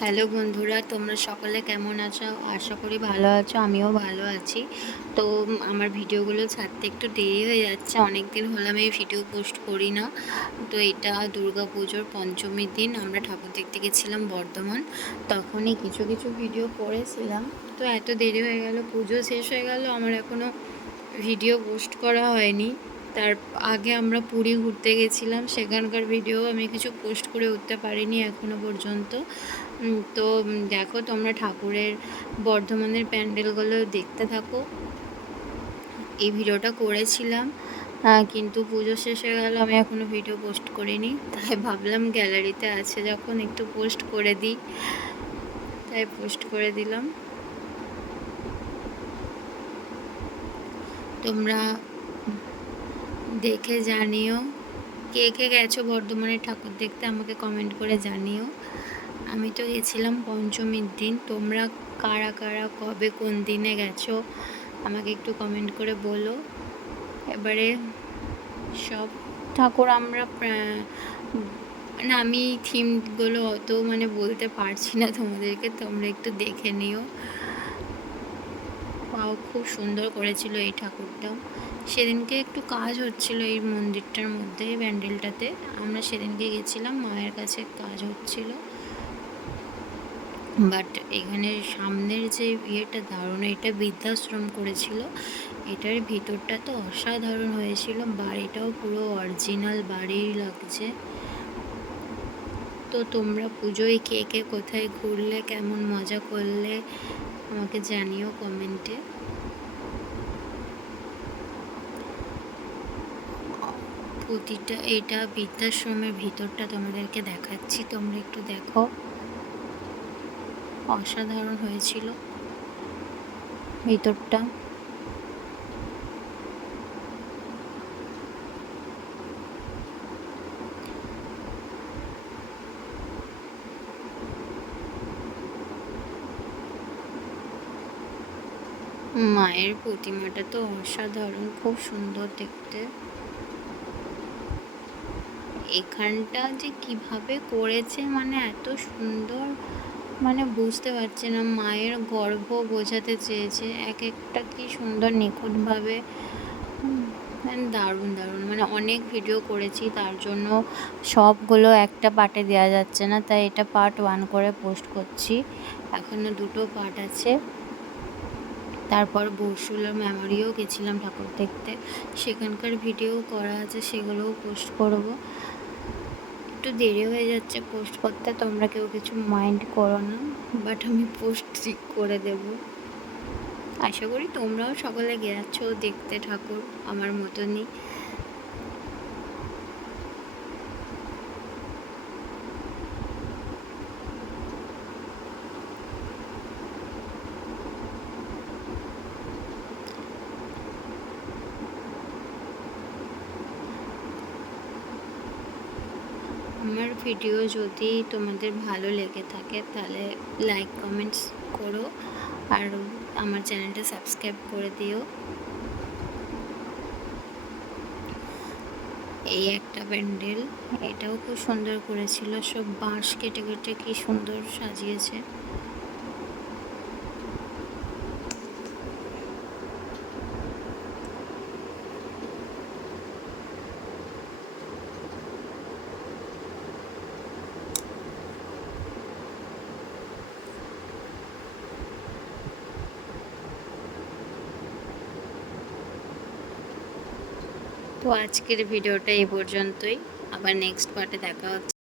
Hello বন্ধুরা, তোমরা সকলে কেমন আছো? আশা করি ভালো আছো। আমিও ভালো আছি। তো আমার ভিডিওগুলো ছাড়তে একটু দেরি হয়ে যাচ্ছে। অনেক দিন হলো আমি ভিডিও পোস্ট করি না। তো এটা দুর্গাপুজোর পঞ্চমীর দিন আমরা ঠাকুর দেখতে গেছিলাম বর্ধমান। তখনই কিছু কিছু ভিডিও করেছিলাম। তো এত দেরি হয়ে গেল, পুজো শেষ হয়ে গেল, আমার এখনও ভিডিও পোস্ট করা হয়নি। তার আগে আমরা পুরী ঘুরতে গেছিলাম, সেখানকার ভিডিও আমি কিছু পোস্ট করে উঠতে পারিনি এখনও পর্যন্ত। তো দেখো তোমরা ঠাকুরের বর্ধমানের প্যান্ডেলগুলো দেখতে থাকো। এই ভিডিওটা করেছিলাম, কিন্তু পুজো শেষ হয়ে গেল, আমি এখনও ভিডিও পোস্ট করিনি। তাই ভাবলাম গ্যালারিতে আছে যখন একটু পোস্ট করে দিই, তাই পোস্ট করে দিলাম। তোমরা দেখে জানিও কে কে গেছো বর্ধমানের ঠাকুর দেখতে, আমাকে কমেন্ট করে জানিও। আমি তো গেছিলাম পঞ্চমীর দিন। তোমরা কারা কারা কবে কোন দিনে গেছো আমাকে একটু কমেন্ট করে বলো। এবারে সব ঠাকুর আমরা মানে আমি থিমগুলো অত বলতে পারছি না তোমাদেরকে, তোমরা একটু দেখে নিও। খুব সুন্দর করেছিল এই ঠাকুরটাও। সেদিনকে একটু কাজ হচ্ছিল এই মন্দিরটার মধ্যে, প্যান্ডেলটাতে। আমরা সেদিনকে গেছিলাম, মায়ের কাছে কাজ হচ্ছিল। বাট এখানে সামনের যে ইয়েটা দারুণ, এটা বৃদ্ধাশ্রম করেছিল। এটার ভিতরটা তো অসাধারণ হয়েছিল, বাড়িটাও পুরো অরিজিনাল বাড়ির লাগছে। তো তোমরা পুজোয় কে কে কোথায় ঘুরলে, কেমন মজা করলে আমাকে জানিও কমেন্টে। এটা বৃদ্ধাশ্রমের ভিতরটা তোমাদেরকে দেখাচ্ছি, তোমরা একটু দেখো। অসাধারণ হয়েছিল ভিতরটা। মায়ের প্রতিমাটা তো অসাধারণ, খুব সুন্দর দেখতে। এখানটা যে কিভাবে করেছে, এত সুন্দর, বুঝতে পারছি না। মায়ের গর্ভ বোঝাতে চেয়েছে, এক একটা কি সুন্দর নিখুঁতভাবে। দারুণ দারুণ, অনেক ভিডিও করেছি, তার জন্য সবগুলো একটা পার্টে দেওয়া যাচ্ছে না, তাই এটা পার্ট 1 করে পোস্ট করছি। এখনও 2টো পার্ট আছে। তারপর বসুলার মেমোরিও গেছিলাম ঠাকুর দেখতে, সেখানকার ভিডিও করা আছে, সেগুলোও পোস্ট করব। একটু দেরি হয়ে যাচ্ছে পোস্ট করতে, তোমরা কেউ কিছু মাইন্ড করো না, বাট আমি পোস্ট ঠিক করে দেব। আশা করি তোমরাও সকলে গেছো দেখতে ঠাকুর আমার মতনই। আমার ভিডিও যদি তোমাদের ভালো লেগে থাকে তাহলে লাইক কমেন্টস করো, আর আমার চ্যানেলটা সাবস্ক্রাইব করে দিও। এই একটা প্যান্ডেল, এটাও খুব সুন্দর করেছিল, সব বাঁশ কেটে কেটে কি সুন্দর সাজিয়েছে। তো আজকের ভিডিওটা এই পর্যন্তই, আবার নেক্সট পার্টে দেখা হচ্ছে।